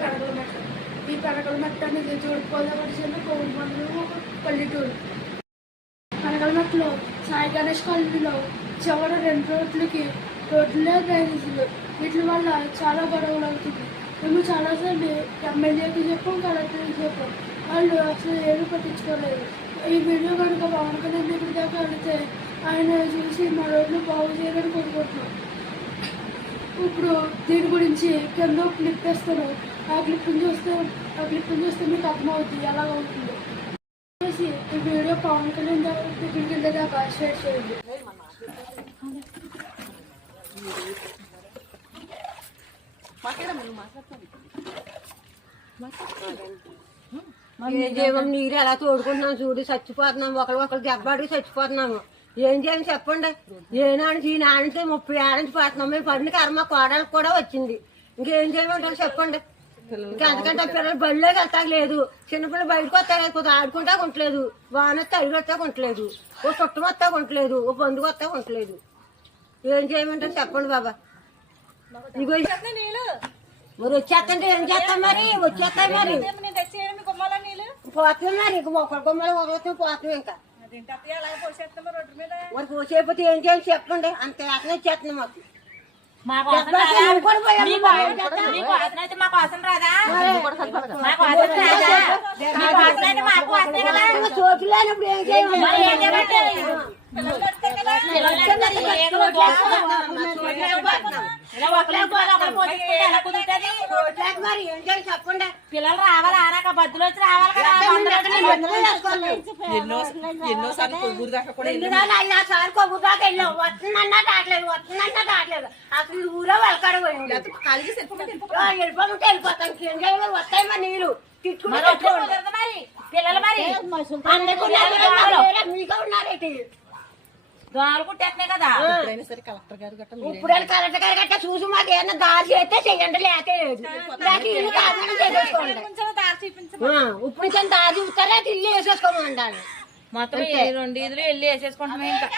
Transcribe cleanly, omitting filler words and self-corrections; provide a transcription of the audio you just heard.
పెరగలమెట్ట. ఈ పెరగలమెట్ట అనేది తూర్పుగోదావరి జిల్లా కోవిడ్ మండలం ఒక పల్లెటూరు. పెరగలమెట్టలో సాయి గణేష్ కాలనీలో చివరి 2 రోడ్లే డ్రైనేజీలు. వీటి వల్ల చాలా గొడవలు అవుతుంది. మేము చాలాసార్లు ఎమ్మెల్యేకి చెప్పాం, కలెక్టర్కి చెప్పాం. వాళ్ళు అసలు ఏమీ పట్టించుకోలేదు. ఈ వీడియో కనుక పవన్ కళ్యాణ్ దగ్గర దాకా వెళితే ఆయన చూసి మా రోడ్లు బాగు చేయాలని కోరుకుంటున్నాం. ఇప్పుడు దీని గురించి కింద క్లిప్ వేస్తాను. ఆ క్లిప్ని చూస్తే మీకు అర్థమవుతుంది ఎలా అవుతుంది. ఈ వీడియో పవన్ కళ్యాణ్ దగ్గరికి వెళ్ళేదాకా షేర్ చేయండి. జీవం నీరు ఎలా తోడుకుంటున్నాం చూడు, చచ్చిపోతున్నాం. ఒకరు దెబ్బడి చచ్చిపోతున్నాము. ఏం చేయాలి చెప్పండి. ఏనాడు ఈ నాణ్యత 30 ఏళ్ళ నుంచి పడుతున్నాం. మేము పడిన కర్మ కోడలకు కూడా వచ్చింది. ఇంకేం చేయమంటారు చెప్పండి. ఇంకెంతకంటే పిల్లలు బడిలోకి వెళ్తా లేదు. చిన్నపిల్లలు బయటకు వస్తా కొద్దిగా ఆడుకుంటా ఉండలేదు. వాన వస్తే అడిగి వస్తా ఉండలేదు. ఓ చుట్టం వస్తా ఉండలేదు. ఓ బంధువు వస్తా ఉండలేదు. ఏం చేయమంటారు చెప్పండి బాబా. ఇగో మరి వచ్చేస్తంటే ఏం చేస్తాం మరి. వచ్చేస్తాయి మరి పోతాం మరి. ఇంక మొక్కలు కొమ్మలు ఒకరితో పోతాం. ఇంకా మరి పోసేపోతే ఏం చేయాలి చెప్పండి. అంత ఏకనే వచ్చేస్తున్నాం మాకు. చోటులేనప్పుడు ఏం చేయాలి. చెప్పండి. పిల్లలు రావాలి ఆనాక బద్దులు వచ్చి రావాలి కదా. ఎన్నోసార్లు కొవ్వూరు దాకా కూడా 5-6 సార్లు కొవ్వూరు దాకా వెళ్ళాం. వస్తుందన్నా రావట్లేదు. అసలు ఊరో వెళ్ళకాడ పోయింది. వెళ్ళిపోతుంటే వెళ్ళిపోతాం. ఏం చేయాలి. వస్తాయి మరి నీళ్ళు మరి పిల్లలు మరి మీగా ఉన్నారేంటి. దోమలు కుట్టేస్తున్నాయి కదా. ఇప్పుడు కలెక్టర్ గారు గట్ట చూసి మాకు ఏమన్నా దారి చేస్తే చెయ్యండి. లేకే లేదు. ఇప్పుడు నుంచి దారి చూస్తారా ఇల్లు వేసేసుకోమంటాను. మొత్తం 2 ఇల్లు వెళ్ళి వేసేసుకుంటున్నాం. ఇంకా